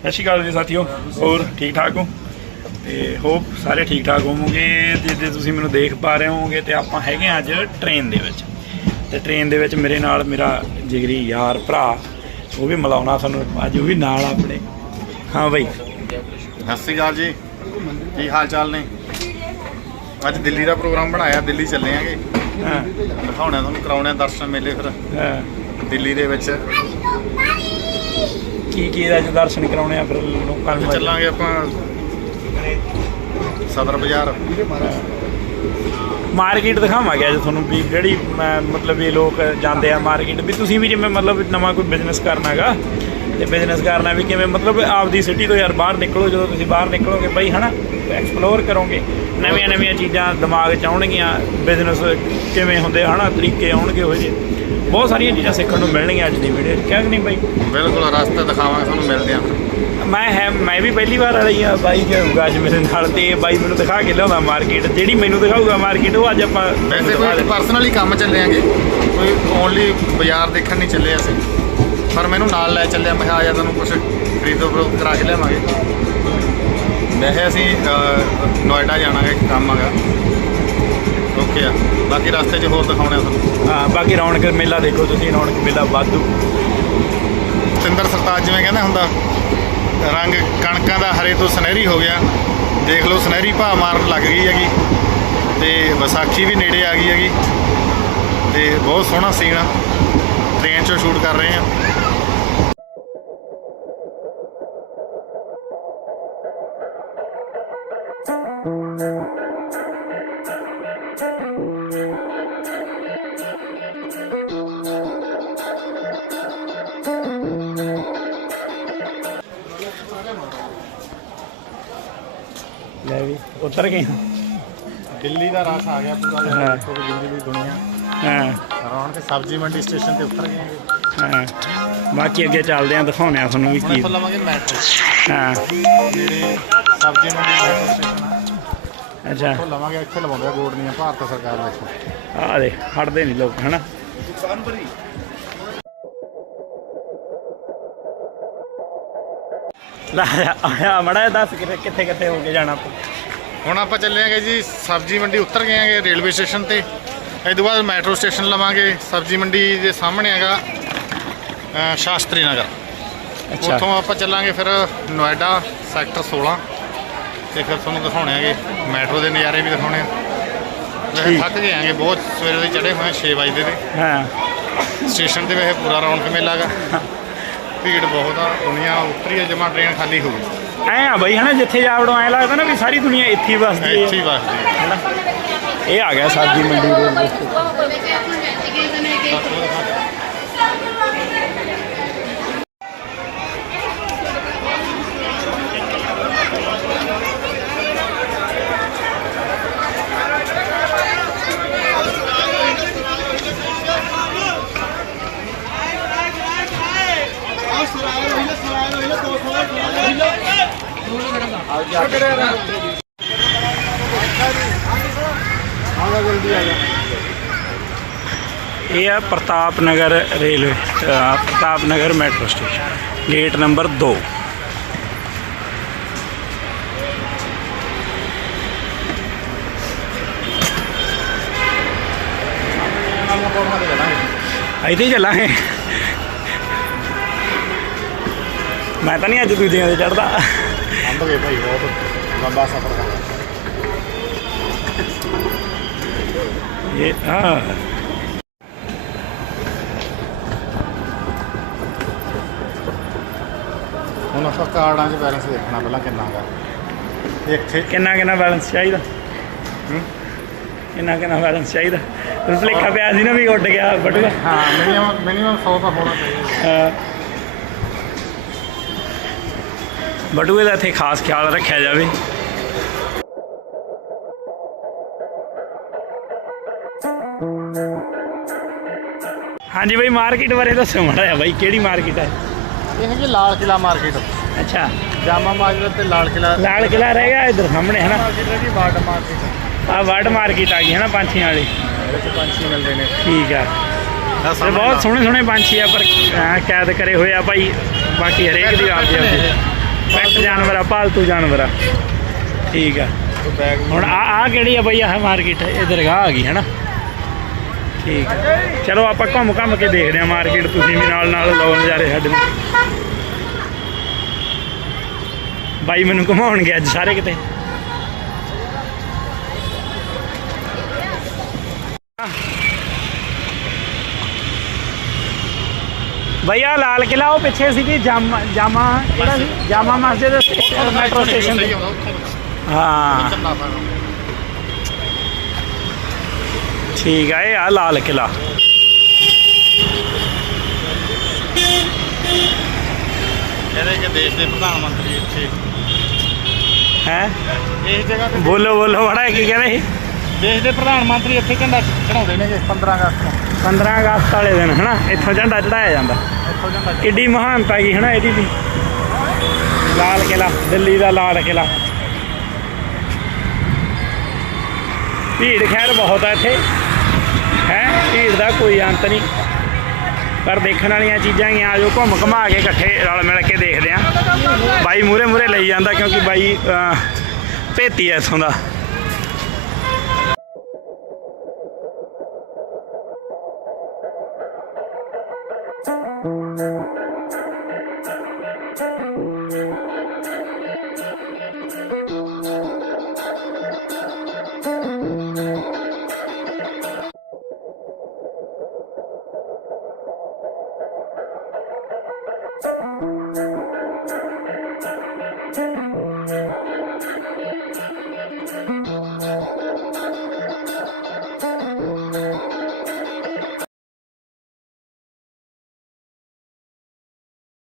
ਸਤਿ ਸ਼੍ਰੀ ਅਕਾਲ ਜੀ ਸਾਥੀਓ ਹੋਰ ਠੀਕ ਠਾਕ ਹੋ? ਤੇ ਹੋਪ ਸਾਰੇ ਠੀਕ ਠਾਕ ਹੋਵੋਗੇ ਤੇ ਜੇ ਤੁਸੀਂ ਮੈਨੂੰ ਦੇਖ ਪਾ ਰਹੇ ਹੋਵੋਗੇ ਤੇ ਆਪਾਂ ਹੈਗੇ ਅੱਜ ਟ੍ਰੇਨ ਦੇ ਵਿੱਚ। ਤੇ ਟ੍ਰੇਨ ਦੇ ਵਿੱਚ ਮੇਰੇ ਨਾਲ ਮੇਰਾ ਜਿਗਰੀ ਯਾਰ ਭਰਾ ਉਹ ਵੀ ਮਿਲਾਉਣਾ ਤੁਹਾਨੂੰ ਅੱਜ ਉਹ ਵੀ ਨਾਲ ਆਪਣੇ। ਹਾਂ ਬਈ। ਸਤਿ ਸ਼੍ਰੀ ਅਕਾਲ ਜੀ। ਕੀ ਹਾਲ ਚਾਲ ਨੇ? ਅੱਜ ਦਿੱਲੀ ਦਾ ਪ੍ਰੋਗਰਾਮ ਬਣਾਇਆ ਦਿੱਲੀ ਚੱਲੇ ਆਂਗੇ। ਹਾਂ। ਦਿਖਾਉਣਾ ਤੁਹਾਨੂੰ ਕਰਾਉਣੇ ਦਰਸ਼ਨ ਮੇਲੇ ਫਿਰ। ਹਾਂ। ਦਿੱਲੀ ਦੇ ਵਿੱਚ। ਕੀ ਕੀ ਦਾ ਦਰਸ਼ਨ ਕਰਾਉਣੇ ਆ ਫਿਰ ਲੋਕਾਂ ਨੂੰ ਚੱਲਾਂਗੇ ਆਪਾਂ ਸਦਰ ਬਾਜ਼ਾਰ। ਮਾਰਕੀਟ ਦਿਖਾਵਾਂਗੇ ਅੱਜ ਤੁਹਾਨੂੰ ਵੀ ਜਿਹੜੀ ਮੈਂ ਮਤਲਬ ਵੀ ਲੋਕ ਜਾਂਦੇ ਆ ਮਾਰਕੀਟ ਵੀ ਤੁਸੀਂ ਵੀ ਜਿਵੇਂ ਮਤਲਬ ਨਵਾਂ ਕੋਈ ਬਿਜ਼ਨਸ ਕਰਨਾ ਹੈਗਾ ਤੇ ਬਿਜ਼ਨਸ ਕਰਨਾ ਵੀ ਕਿਵੇਂ ਮਤਲਬ ਆਪਦੀ ਸਿਟੀ ਤੋਂ ਯਾਰ ਬਾਹਰ ਨਿਕਲੋ ਜਦੋਂ ਤੁਸੀਂ ਬਾਹਰ ਨਿਕਲੋਗੇ ਬਈ ਹਨਾ ਐਕਸਪਲੋਰ ਕਰੋਗੇ। ਨਵੀਆਂ ਨਵੀਆਂ ਚੀਜ਼ਾਂ ਦਿਮਾਗ 'ਚ ਆਉਣਗੀਆਂ ਬਿਜ਼ਨਸ ਕਿਵੇਂ ਹੁੰਦੇ ਹਨਾ ਤਰੀਕੇ ਆਉਣਗੇ ਉਹ ਜਿਹੇ। ਬਹੁਤ ਸਾਰੀਆਂ ਚੀਜ਼ਾਂ ਸਿੱਖਣ ਨੂੰ ਮਿਲਣਗੀਆਂ ਅੱਜ ਦੀ ਵੀਡੀਓ 'ਚ ਕਿਹਾ ਕਿ ਨਹੀਂ ਬਾਈ? ਬਿਲਕੁਲ ਰਸਤੇ ਦਿਖਾਵਾਂਗੇ ਤੁਹਾਨੂੰ ਮਿਲਦੇ ਆ ਮੈਂ ਹੈ ਮੈਂ ਵੀ ਪਹਿਲੀ ਵਾਰ ਆਈ ਆ ਬਾਈ ਜਾਊਗਾ ਅੱਜ ਮੇਰੇ ਨਾਲ ਤੇ ਬਾਈ ਮੈਨੂੰ ਦਿਖਾ ਕੇ ਲਿਆਉਂਦਾ ਮਾਰਕੀਟ ਜਿਹੜੀ ਮੈਨੂੰ ਦਿਖਾਊਗਾ ਮਾਰਕੀਟ ਉਹ ਅੱਜ ਆਪਾਂ ਵੈਸੇ ਕੋਈ ਪਰਸਨਲੀ ਕੰਮ ਚੱਲੇ ਆਂਗੇ। ਕੋਈ ਓਨਲੀ ਬਾਜ਼ਾਰ ਦੇਖਣ ਨਹੀਂ ਚੱਲੇ ਅਸੀਂ। ਪਰ ਮੈਨੂੰ ਨਾਲ ਲੈ ਚੱਲਿਆ ਮੈਂ ਆ ਜਾ ਤੁਹਾਨੂੰ ਕੁਝ ਖਰੀਦੋ ਫਰੋਖਤ ਕਰਾ ਕੇ ਲਿਆਵਾਂਗੇ। ਵੈਸੇ ਅਸੀਂ ਅਹ, ਨੋਇਡਾ ਜਾਣਾ ਹੈ ਕੰਮ ਹੈਗਾ ਓਕੇ ਆ। ਬਾਕੀ ਰਸਤੇ 'ਚ ਹੋਰ ਦਿਖਾਉਣੇ ਆ ਤੁਹਾਨੂੰ। ਹਾਂ ਬਾਕੀ ਰੌਣਕ ਮੇਲਾ ਦੇਖੋ ਤੁਸੀਂ ਰੌਣਕ ਮੇਲਾ ਵਾਧੂ। ਸਿੰਦਰ ਸਰਤਾਜ ਜਿਵੇਂ ਕਹਿੰਦਾ ਹੁੰਦਾ ਰੰਗ ਕਣਕਾਂ ਦਾ ਹਰੇ ਤੋਂ ਸੁਨਹਿਰੀ ਹੋ ਗਿਆ। ਦੇਖ ਲਓ ਸੁਨਹਿਰੀ ਭਾਅ ਮਾਰਨ ਲੱਗ ਗਈ ਹੈਗੀ। ਤੇ ਵਿਸਾਖੀ ਵੀ ਨੇੜੇ ਆ ਗਈ ਹੈਗੀ। ਤੇ ਬਹੁਤ ਸੋਹਣਾ ਸੀਨ ਆ। ਟ੍ਰੇਨ 'ਚੋਂ ਸ਼ੂਟ ਕਰ ਰਹੇ ਆ। ਲੈ ਵੀ ਉਤਰ ਗਏ ਦਿੱਲੀ ਦਾ ਰਸ਼ ਆ ਗਿਆ ਪੂਰਾ। ਦੇਖੋ ਵੀ ਦਿੱਲੀ ਦੀ ਦੁਨੀਆ। ਹਾਂ। ਰੌਣਕ ਸਬਜ਼ੀ ਮੰਡੀ ਸਟੇਸ਼ਨ ਤੇ ਉਤਰ ਗਏ। ਹਾਂ। ਬਾਕੀ ਅੱਗੇ ਚੱਲਦੇ ਆਂ ਦਿਖਾਉਣੇ ਆ ਤੁਹਾਨੂੰ ਵੀ ਹੁਣ ਕੀ। ਇੱਥੋਂ ਲਵਾਂਗੇ ਮੈਟਰੋ। ਹਾਂ। ਜਿਹੜੇ ਸਬਜ਼ੀ ਮੰਡੀ ਮੈਟਰੋ ਸਟੇਸ਼ਨ। ਅੱਛਾ। ਉੱਥੋਂ ਲਵਾਂਗੇ ਇੱਥੇ ਲਵਾਉਂਦੇ ਆ ਗੋੜ ਦੀਆਂ ਭਾਰਤ ਸਰਕਾਰ ਵਿੱਚ ਆ ਦੇ ਹਟਦੇ ਨਹੀਂ ਲੋਕ ਹਨਾ? ਲੈ ਆਇਆ ਮੜਾ ਦੱਸ ਕਿੱਥੇ ਕਿੱਥੇ ਕਿੱਥੇ ਹੋ ਕੇ ਜਾਣਾ ਆਪਾਂ? ਹੁਣ ਆਪਾਂ ਚੱਲਿਆਂਗੇ ਜੀ ਸਬਜ਼ੀ ਮੰਡੀ ਉਤਰ ਗਏ ਆਂਗੇ ਰੇਲਵੇ ਸਟੇਸ਼ਨ ਤੇ। ਇਹ ਤੋਂ ਬਾਅਦ ਮੈਟਰੋ ਸਟੇਸ਼ਨ ਲਵਾਂਗੇ ਸਬਜ਼ੀ ਮੰਡੀ ਦੇ ਸਾਹਮਣੇ ਹੈਗਾ ਸ਼ਾਸਤਰੀ ਨਗਰ। ਅੱਛਾ। ਉੱਥੋਂ ਆਪਾਂ ਚੱਲਾਂਗੇ ਫਿਰ ਨੋਇਡਾ ਸੈਕਟਰ 16 ਤੇ ਫਿਰ ਤੁਹਾਨੂੰ ਦਿਖਾਉਣੇ ਆਗੇ। ਮੈਟਰੋ ਦੇ ਨਜ਼ਾਰੇ ਵੀ ਦਿਖਾਉਣੇ ਆ। ਵੈਸੇ ਠੀਕ। ਥੱਕ ਗਏ ਆਂਗੇ ਬਹੁਤ ਸਵੇਰੇ ਦੇ ਚੜੇ ਹੋਏ 6 ਵਜੇ ਦੇ ਹਾਂ। ਸਟੇਸ਼ਨ ਤੇ ਵੈਸੇ ਪੂਰਾ ਰੌਣਕ ਮੇਲਾ ਹੈਗਾ ਭੀੜ ਬਹੁਤ ਆ ਦੁਨੀਆ ਉਤਰੀ ਹੈ ਜਮਾ ਟ੍ਰੇਨ ਖਾਲੀ ਹੋ ਗਈ। ਐ ਆ ਬਈ ਹਨਾ ਜਿੱਥੇ ਜਾ ਵੜੋ ਐ ਲੱਗਦਾ ਨਾ ਵੀ ਸਾਰੀ ਦੁਨੀਆ ਇੱਥੇ ਹੀ ਵਸਦੀ ਇੱਥੇ ਹੈ ਹੀ ਵੱਸਦੀ ਹੈ ਹਨਾ। ਇਹ ਆ ਗਿਆ ਸਬਜ਼ੀ ਮੰਡੀ ਦੇ ਇਹ ਆ Pratap Nagar railway Pratap Nagar metro station gate number 2 ਇੱਥੇ ਚੱਲਾਂਗੇ। ਮੈਂ ਤਾਂ ਨਹੀਂ ਅੱਜ ਦੂਜਿਆਂ ਤੇ ਚੜਦਾ। ਅੰਬ ਗਏ ਭਾਈ ਬਹੁਤ। ਲੰਬਾ ਸਫ਼ਰ ਦਾ ਇਹ ਆ ਹੁਣ ਆਪਾਂ ਕਾਰਡਾਂ 'ਚ ਬੈਲੈਂਸ ਦੇਖਣਾ ਪਹਿਲਾਂ ਕਿੰਨਾ ਹੈਗਾ ਇੱਥੇ ਕਿੰਨਾ ਕਿੰਨਾ ਬੈਲੈਂਸ ਚਾਹੀਦਾ? ਹੂੰ? ਕਿੰਨਾ ਕਿੰਨਾ ਬੈਲੈਂਸ ਚਾਹੀਦਾ? ਭੁਲੇਖਾ ਪਿਆ ਸੀ ਨਾ ਵੀ ਉੱਡ ਗਿਆ ਬਟੂਆ। ਹਾਂ ਮਿਨੀਮਮ ਮਿਨੀਮਮ 100 ਤਾਂ ਹੋਣਾ ਚਾਹੀਦਾ। ਅਹ ਬਟੂਏ ਦਾ ਇੱਥੇ ਖਾਸ ਖਿਆਲ ਰੱਖਿਆ ਜਾਵੇ। ਹਾਂਜੀ ਬਈ ਮਾਰਕੀਟ ਬਾਰੇ ਦੱਸੋ ਮਾੜਾ ਬਾਈ ਕਿਹੜੀ ਮਾਰਕੀਟ ਹੈ ਇਹ ਹੈਗੀ ਲਾਲ ਕਿਲਾ ਮਾਰਕੀਟ ਅੱਛਾ। ਜਾਮਾ ਮਾਜਰਾ ਤੇ ਲਾਲ ਕਿਲਾ ਲਾਲ ਕਿਲਾ ਰਹਿ ਗਿਆ ਇਧਰ ਸਾਹਮਣੇ ਹੈ ਨਾ ਮਾਰਕੀਟ ਹੈਗੀ ਬਾਰਡ ਮਾਰਕੀਟ ਆ ਵਰਡ ਮਾਰਕੀਟ ਆ ਗਈ ਹੈ ਨਾ ਪੰਛੀਆਂ ਵਾਲੀ? ਇਹਦੇ ਪੰਛੀ ਮਿਲਦੇ ਨੇ। ਠੀਕ ਆ। ਬਹੁਤ ਸੋਹਣੇ ਸੋਹਣੇ ਪੰਛੀ ਆ ਪਰ ਕੈਦ ਕਰੇ ਹੋਏ ਆ ਭਾਈ। ਬਾਕੀ ਹਰੇਕ ਦੀ ਆਪਦੀ ਆਪਦੀ। ਪੈਟ ਜਾਨਵਰ ਆ, ਪਾਲਤੂ ਜਾਨਵਰ ਆ। ਠੀਕ ਆ। ਹੁਣ ਆ ਆ ਕਿਹੜੀ ਆ ਬਈ, ਆਹ ਮਾਰਕੀਟ ਇਹ ਦਰਗਾਹ ਆ ਗਈ ਹੈ ਠੀਕ ਆ। ਚਲੋ, ਆਪਾਂ ਘੁੰਮ ਘੁੰਮ ਕੇ ਦੇਖਦੇ ਆ ਮਾਰਕੀਟ ਤੁਸੀਂ ਵੀ ਨਾਲ ਨਾਲ ਲਓ ਨਜ਼ਾਰੇ ਸਾਡੇ ਨਾਲ। ਬਾਈ ਮੈਨੂੰ ਘੁਮਾਉਣਗੇ ਅੱਜ ਸਾਰੇ ਕਿਤੇ। ਬਈ ਆਹ ਲਾਲ ਕਿਲਾ ਉਹ ਪਿੱਛੇ ਸੀਗੀ ਜਾਮਾ ਜਾਮਾ ਕਿਹੜਾ ਸੀ ਜਾਮਾ ਮਸਜਿਦ ਮੈਟਰੋ ਸਟੇਸ਼ਨ ਤੇ ਹਾਂ ਚੱਲਣਾ ਪੈਣਾ ਠੀਕ ਆ ਇਹ ਆ ਲਾਲ ਕਿਲਾ ਇਹਦੇ ਕਿ ਦੇਸ਼ ਦੇਸ਼ ਦੇ ਪ੍ਰਧਾਨ ਮੰਤਰੀ ਇੱਥੇ ਝੰਡਾ ਚੜਾਉਂਦੇ ਨੇ ਜੀ 15 ਅਗਸਤ ਨੂੰ। 15 ਅਗਸਤ ਵਾਲੇ ਦਿਨ ਹਨਾ? ਇੱਥੋਂ ਝੰਡਾ ਚੜਾਇਆ ਜਾਂਦਾ। ਇੱਥੋਂ ਝੰਡਾ ਕਿੱਡੀ ਮਹਾਨਤਾ ਹੈਗੀ ਹਨਾ ਇਹਦੀ ਵੀ। ਲਾਲ ਕਿਲਾ ਦਿੱਲੀ ਦਾ ਲਾਲ ਕਿਲਾ ਭੀੜ ਖੈਰ ਬਹੁਤ ਆ ਇੱਥੇ। ਹੈ? ਭੀੜ ਦਾ ਕੋਈ ਅੰਤ ਨਹੀਂ। ਪਰ ਦੇਖਣ ਵਾਲੀਆਂ ਚੀਜ਼ਾਂ ਹੀ ਆਜੋ ਘੁੰਮ ਘਮਾ ਕੇ ਇਕੱਠੇ ਰਲ ਮਿਲ ਕੇ ਦੇਖਦੇ ਆ। ਬਾਈ ਮੂਰੇ ਮੂਰੇ ਲਈ ਜਾਂਦਾ ਕਿਉਂਕਿ ਬਾਈ ਭੇਤੀ ਐ ਇੱਥੋਂ ਦਾ।